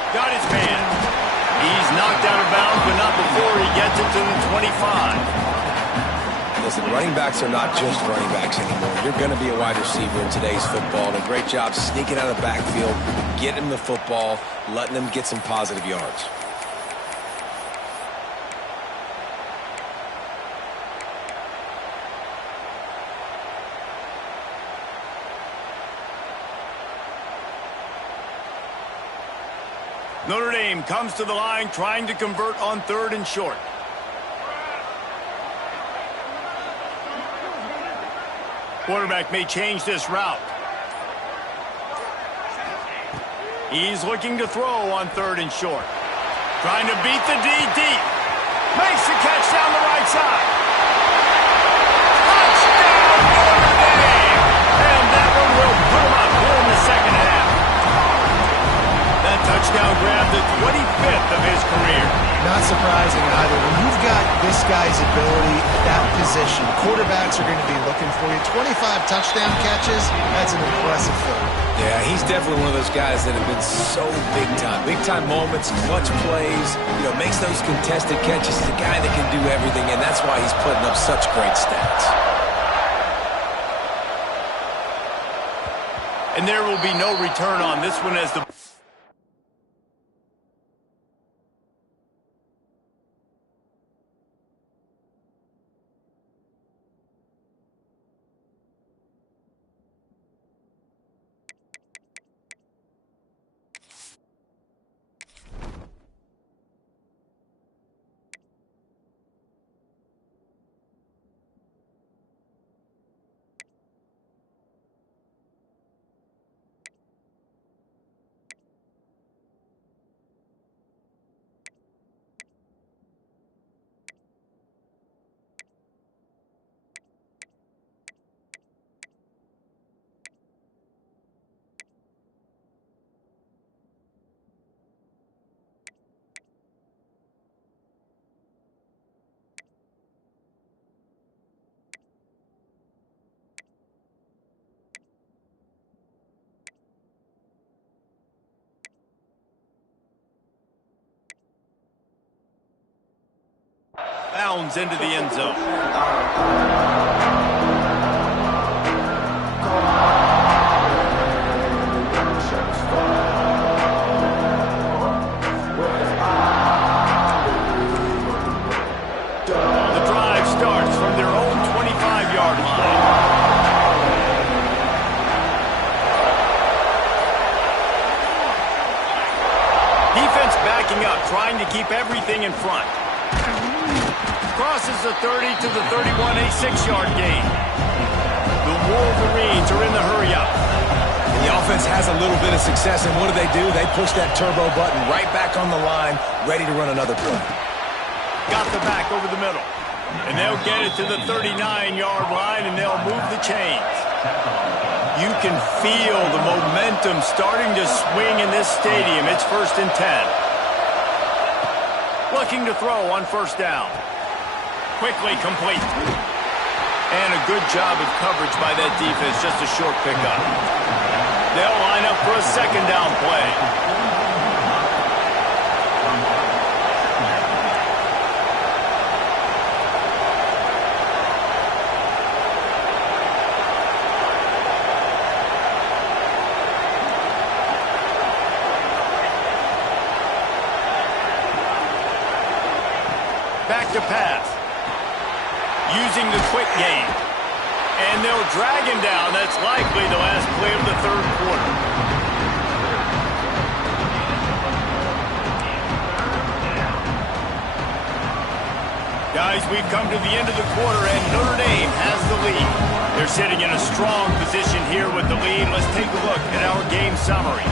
Got his man. He's knocked out of bounds, but not before he gets it to the 25. Listen, running backs are not just running backs anymore. You're going to be a wide receiver in today's football, and a great job sneaking out of the backfield, getting him the football, letting him get some positive yards. Notre Dame comes to the line trying to convert on 3rd and short. Quarterback may change this route. He's looking to throw on 3rd and short. Trying to beat the D deep. Makes the catch down the right side. Touchdown, Notre Dame! And that one will put him up here in the second half. That touchdown grabbed the 25th of his career. Not surprising either. When you've got this guy's ability at that position, quarterbacks are going to be looking for you. 25 touchdown catches, that's an impressive thing. Yeah, he's definitely one of those guys that have been so big time. Big time moments, clutch plays, makes those contested catches. He's a guy that can do everything, and that's why he's putting up such great stats. And there will be no return on this one as the bounds into the end zone. The drive starts from their own 25-yard line. Defense backing up, trying to keep everything in front. Crosses the 30 to the 31, a 6-yard gain. The Wolverines are in the hurry-up. The offense has a little bit of success, and what do? They push that turbo button right back on the line, ready to run another play. Got the back over the middle. And they'll get it to the 39-yard line, and they'll move the chains. You can feel the momentum starting to swing in this stadium. It's 1st and 10. Looking to throw on 1st down. Quickly complete. And a good job of coverage by that defense. Just a short pickup. They'll line up for a 2nd down play. Back to pass. Using the quick game. And they'll drag him down. That's likely the last play of the 3rd quarter. Guys, we've come to the end of the quarter, and Notre Dame has the lead. They're sitting in a strong position here with the lead. Let's take a look at our game summary.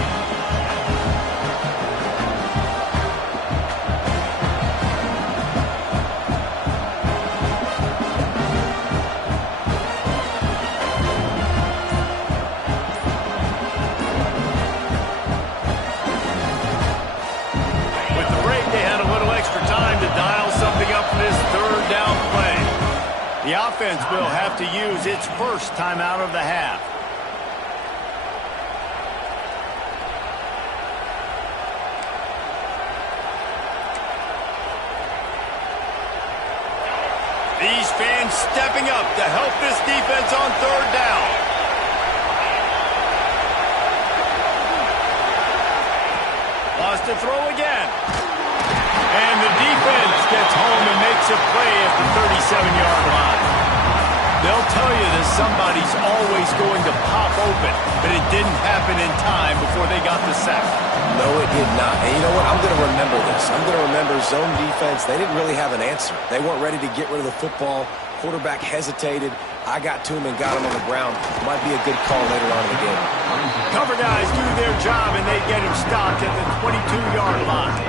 The offense will have to use its first timeout of the half. These fans stepping up to help this defense on 3rd down. Lost to throw again. And the defense gets home and makes a play at the 37-yard line. They'll tell you that somebody's always going to pop open, but it didn't happen in time before they got the sack. No, it did not. And you know what? I'm going to remember this. I'm going to remember zone defense. They didn't really have an answer. They weren't ready to get rid of the football. Quarterback hesitated. I got to him and got him on the ground. Might be a good call later on in the game. Cover guys do their job, and they get him stopped at the 22-yard line.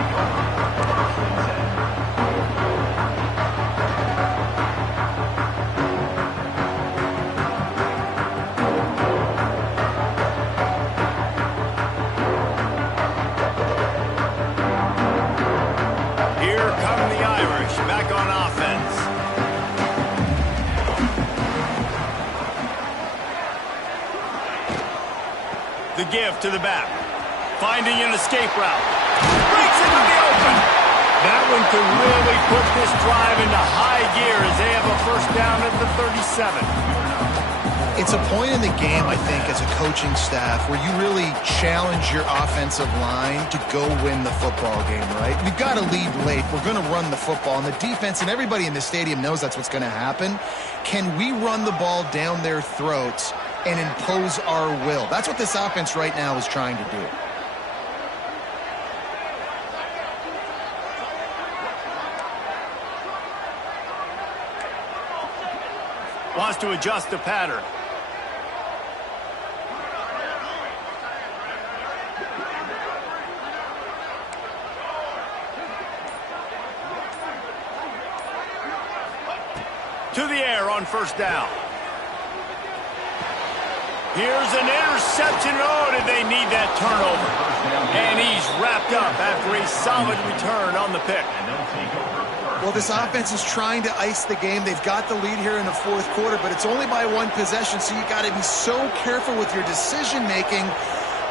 Back on offense. The give to the back. Finding an escape route. Breaks into the open. That one could really put this drive into high gear as they have a first down at the 37. It's a point in the game, I think, as a coaching staff where you really challenge your offensive line to go win the football game, right? We've got to lead late. We're going to run the football. And the defense and everybody in the stadium knows that's what's going to happen. Can we run the ball down their throats and impose our will? That's what this offense right now is trying to do. Wants to adjust the pattern. To the air on first down. Here's an interception. Oh, did they need that turnover? And he's wrapped up after a solid return on the pick. Well, this offense is trying to ice the game. They've got the lead here in the fourth quarter, but it's only by one possession, so you got to be so careful with your decision-making,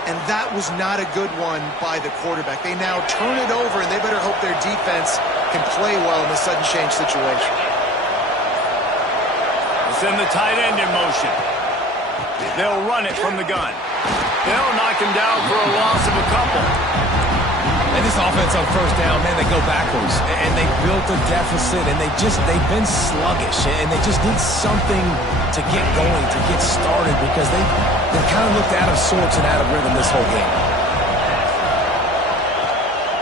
and that was not a good one by the quarterback. They now turn it over, and they better hope their defense can play well in the sudden change situation. Send the tight end in motion. They'll run it from the gun. They'll knock him down for a loss of a couple. And this offense on first down, man, they go backwards. And they built a deficit, and they've been sluggish. And they just need something to get going, to get started, because they kind of looked out of sorts and out of rhythm this whole game.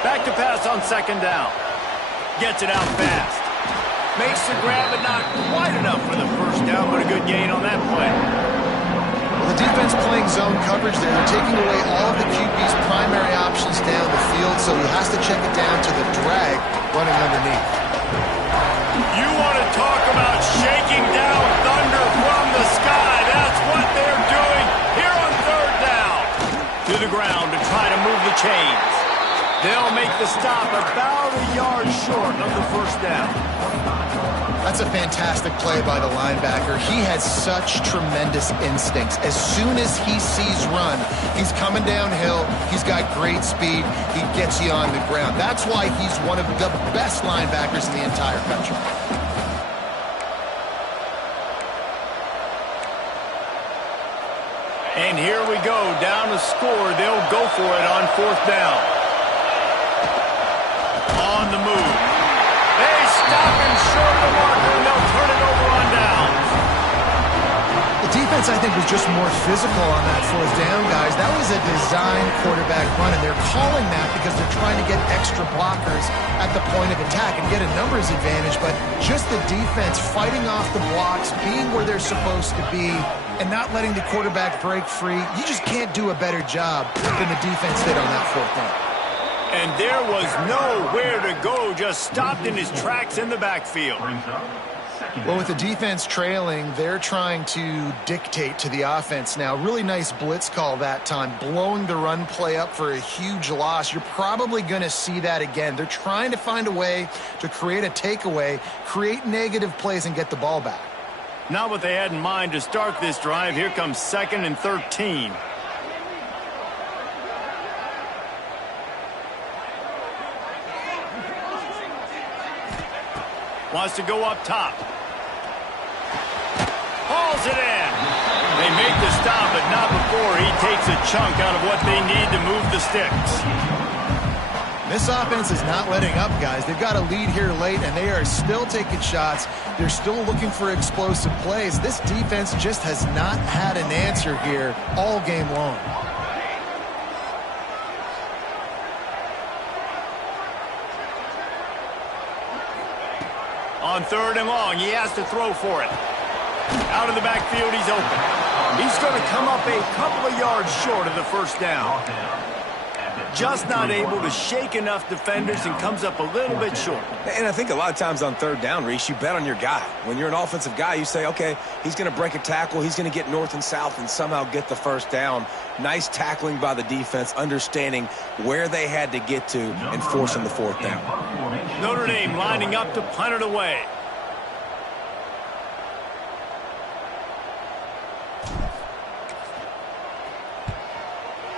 Back to pass on second down. Gets it out fast. Makes the grab, but not quite enough for the first down, but a good gain on that play. Well, the defense playing zone coverage there. They're taking away all of the QB's primary options down the field, so he has to check it down to the drag running underneath. You want to talk about shaking down thunder from the sky. That's what they're doing here on third down. To the ground to try to move the chains. They'll make the stop about a yard short of the first down. That's a fantastic play by the linebacker. He has such tremendous instincts. As soon as he sees run, he's coming downhill. He's got great speed. He gets you on the ground. That's why he's one of the best linebackers in the entire country. And here we go. Down to score. They'll go for it on fourth down. On the move. They stop him short of the marker, and they'll turn it over on downs. The defense, I think, was just more physical on that fourth down, guys. That was a design quarterback run, and they're calling that because they're trying to get extra blockers at the point of attack and get a numbers advantage, but just the defense fighting off the blocks, being where they're supposed to be, and not letting the quarterback break free. You just can't do a better job than the defense did on that fourth down. And there was nowhere to go, just stopped in his tracks in the backfield. Well, with the defense trailing, they're trying to dictate to the offense now. Really nice blitz call that time, blowing the run play up for a huge loss. You're probably going to see that again. They're trying to find a way to create a takeaway, create negative plays, and get the ball back. Not what they had in mind to start this drive. Here comes 2nd and 13. Wants to go up top. Hauls it in. They make the stop, but not before he takes a chunk out of what they need to move the sticks. This offense is not letting up, guys. They've got a lead here late, and they are still taking shots. They're still looking for explosive plays. This defense just has not had an answer here all game long. On 3rd and long, he has to throw for it. Out of the backfield, he's open. He's going to come up a couple of yards short of the first down. Just not able to shake enough defenders and comes up a little bit short. And I think a lot of times on 3rd down, Reese, you bet on your guy. When you're an offensive guy, you say, okay, he's going to break a tackle, he's going to get north and south and somehow get the first down. Nice tackling by the defense, understanding where they had to get to and forcing the 4th down. Notre Dame lining up to punt it away.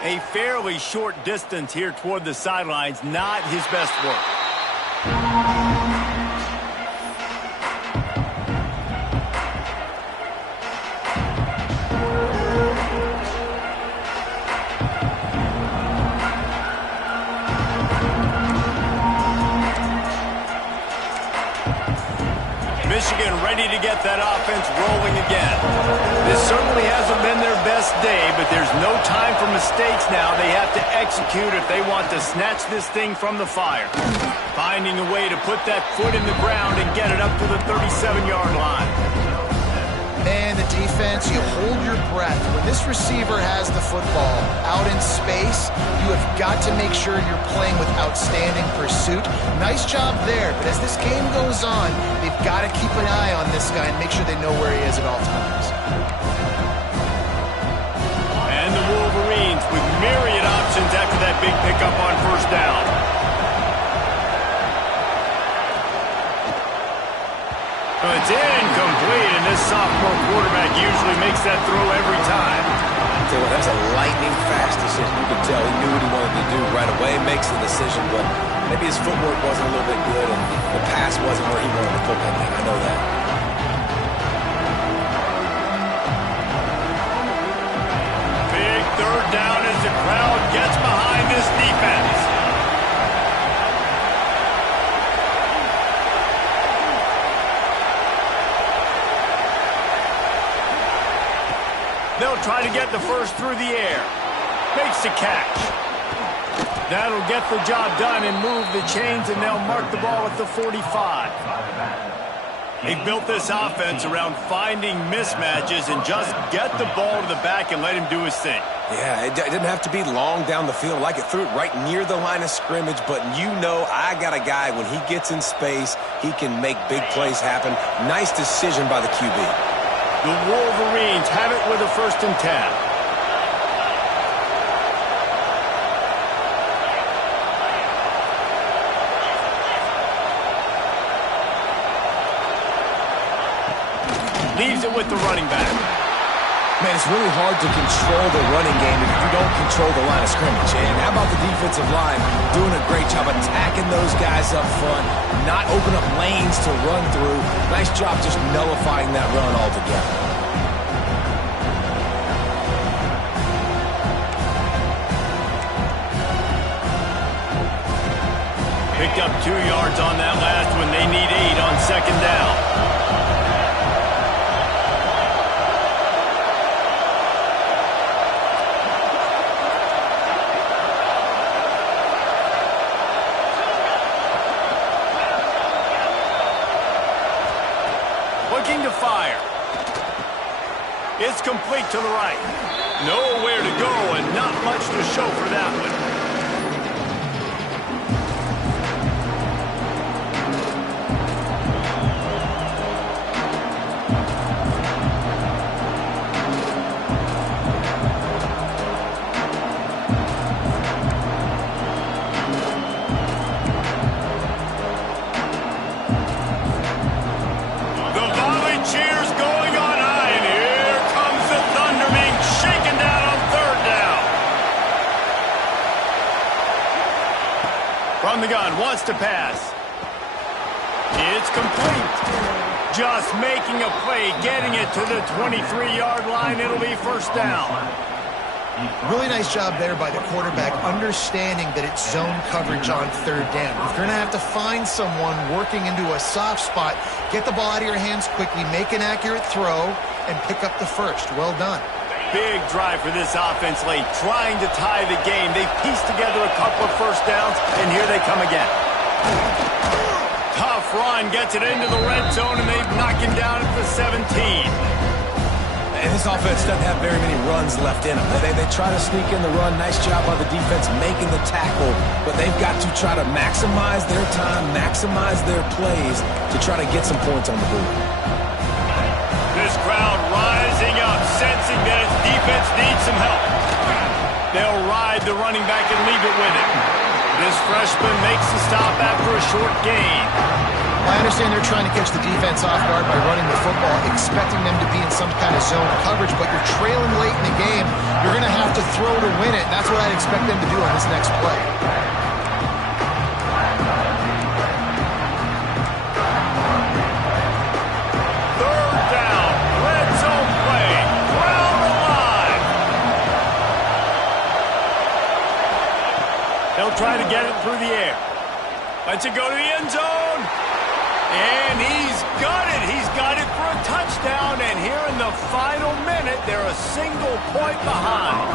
A fairly short distance here toward the sidelines, not his best work. Michigan ready to get that offense rolling again. This certainly hasn't been their best day, but there's no time for mistakes now. They have to execute if they want to snatch this thing from the fire. Finding a way to put that foot in the ground and get it up to the 37-yard line. Man, the defense, you hold your breath. When this receiver has the football out in space, you have got to make sure you're playing with outstanding pursuit. Nice job there, but as this game goes on, they've got to keep an eye on this guy and make sure they know where he is at all times. And the Wolverines with myriad options after that big pickup on first down. It's incomplete, and this sophomore quarterback usually makes that throw every time. I'll tell you what, that's a lightning-fast decision. You could tell he knew what he wanted to do right away, makes the decision, but maybe his footwork wasn't a little bit good, and the pass wasn't where he wanted to put that thing. I know that. Big 3rd down as the crowd gets behind this defense. They'll try to get the first through the air. Makes the catch. That'll get the job done and move the chains, and they'll mark the ball at the 45. They've built this offense around finding mismatches and just get the ball to the back and let him do his thing. Yeah, it didn't have to be long down the field. Like it threw it right near the line of scrimmage, but you know I got a guy, when he gets in space, he can make big plays happen. Nice decision by the QB. The Wolverines have it with a 1st and 10. Leaves it with the running back. Man, it's really hard to control the running game if you don't control the line of scrimmage. And how about the defensive line doing a great job attacking those guys up front, not open up lanes to run through. Nice job just nullifying that run altogether. Picked up 2 yards on that last one. They need 8 on 2nd down. Looking to fire. It's complete to the right. Nowhere to go and not much to show for that one. From the gun, wants to pass. It's complete. Just making a play, getting it to the 23-yard line. It'll be 1st down. Really nice job there by the quarterback, understanding that it's zone coverage on third down. You're going to have to find someone working into a soft spot, get the ball out of your hands quickly, make an accurate throw, and pick up the first. Well done. Big drive for this offense late, trying to tie the game. They've pieced together a couple of first downs, and here they come again. Tough run, gets it into the red zone, and they've knocked him down at the 17. And this offense doesn't have very many runs left in them. They try to sneak in the run. Nice job by the defense making the tackle, but they've got to try to maximize their time, maximize their plays to try to get some points on the board. This crowd rising up, sensing that its defense needs some help. They'll ride the running back and leave it with him. This freshman makes the stop after a short gain. I understand they're trying to catch the defense off guard by running the football, expecting them to be in some kind of zone coverage, but you're trailing late in the game. You're going to have to throw to win it. That's what I'd expect them to do on this next play. Third down, red zone play, crowd alive. They'll try to get it through the air. Lets it go to the end zone. And he's got it. He's got it for a touchdown. And here in the final minute, they're a single point behind.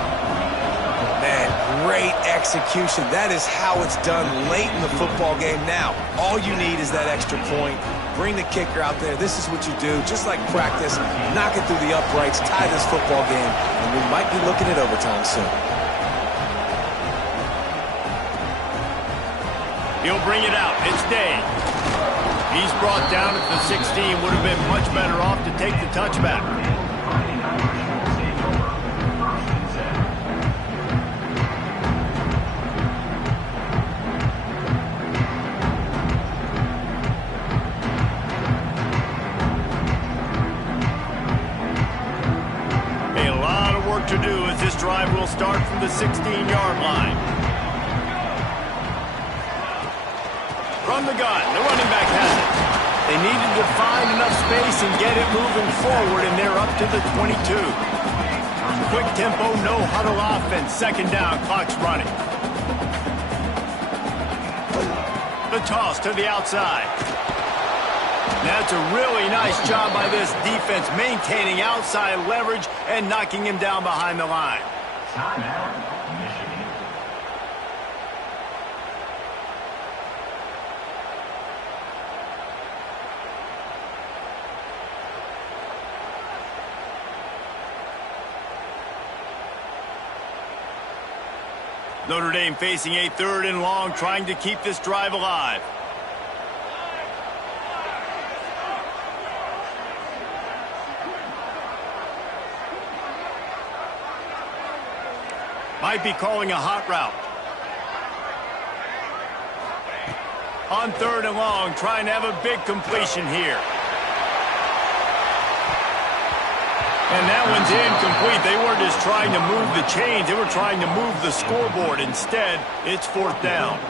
Man, great execution. That is how it's done late in the football game. Now, all you need is that extra point. Bring the kicker out there. This is what you do. Just like practice, knock it through the uprights, tie this football game, and we might be looking at overtime soon. He'll bring it out. It's Day. He's brought down at the 16. Would have been much better off to take the touchback. A lot of work to do as this drive will start from the 16-yard line. From the gun, the running back has it. They needed to find enough space and get it moving forward, and they're up to the 22. Quick tempo, no huddle offense. Second down, clock's running. The toss to the outside. That's a really nice job by this defense, maintaining outside leverage and knocking him down behind the line. Timeout, Michigan. Notre Dame facing a third and long, trying to keep this drive alive. Might be calling a hot route. On third and long, trying to have a big completion here. And that one's incomplete. They weren't just trying to move the chains. They were trying to move the scoreboard. Instead, it's fourth down.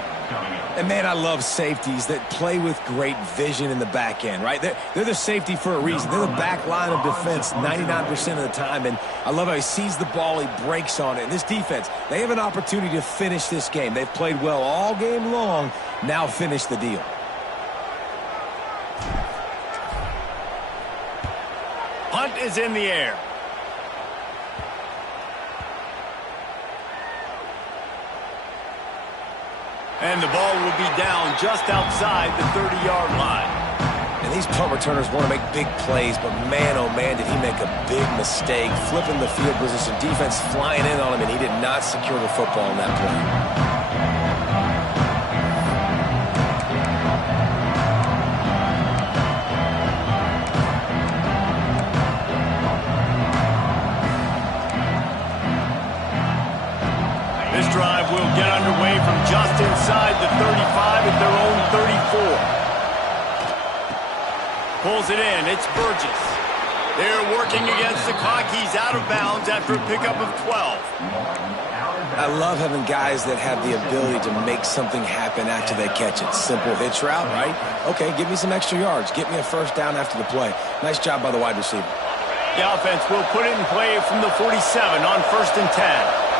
And, man, I love safeties that play with great vision in the back end, right? They're the safety for a reason. They're the back line of defense 99% of the time. And I love how he sees the ball, he breaks on it. And this defense, they have an opportunity to finish this game. They've played well all game long. Now finish the deal. Punt is in the air. And the ball will be down just outside the 30-yard line. And these punt returners want to make big plays, but man, oh man, did he make a big mistake. Flipping the field position, defense flying in on him, and he did not secure the football in that play. This drive will get underway from just inside the 35 at their own 34. Pulls it in. It's Burgess. They're working against the clock. He's out of bounds after a pickup of 12. I love having guys that have the ability to make something happen after they catch it. Simple hitch route, right? Okay, give me some extra yards. Get me a first down after the play. Nice job by the wide receiver. The offense will put it in play from the 47 on 1st and 10.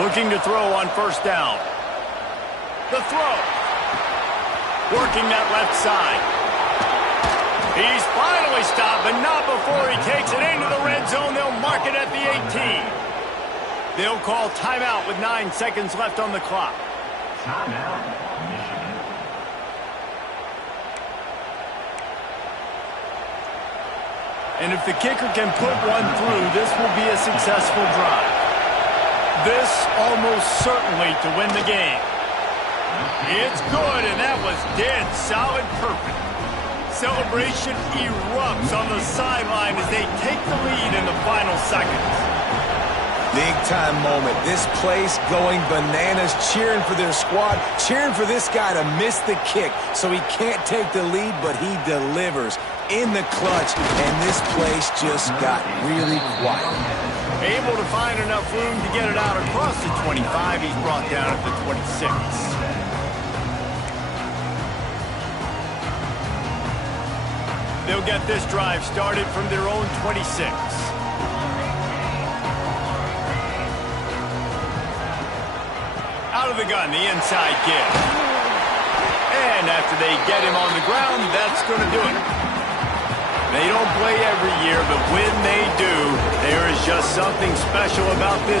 Looking to throw on 1st down. The throw. Working that left side. He's finally stopped, but not before he takes it into the red zone. They'll mark it at the 18. They'll call timeout with 9 seconds left on the clock. Timeout, Michigan. And if the kicker can put one through, this will be a successful drive. This almost certainly to win the game. It's good, and that was dead solid perfect. Celebration erupts on the sideline as they take the lead in the final seconds. Big-time moment. This place going bananas, cheering for their squad, cheering for this guy to miss the kick. So he can't take the lead, but he delivers in the clutch, and this place just got really quiet. Able to find enough room to get it out across the 25. He's brought down at the 26. They'll get this drive started from their own 26. Out of the gun, the inside give. And after they get him on the ground, that's going to do it. They don't play every year, but when they do, there is just something special about this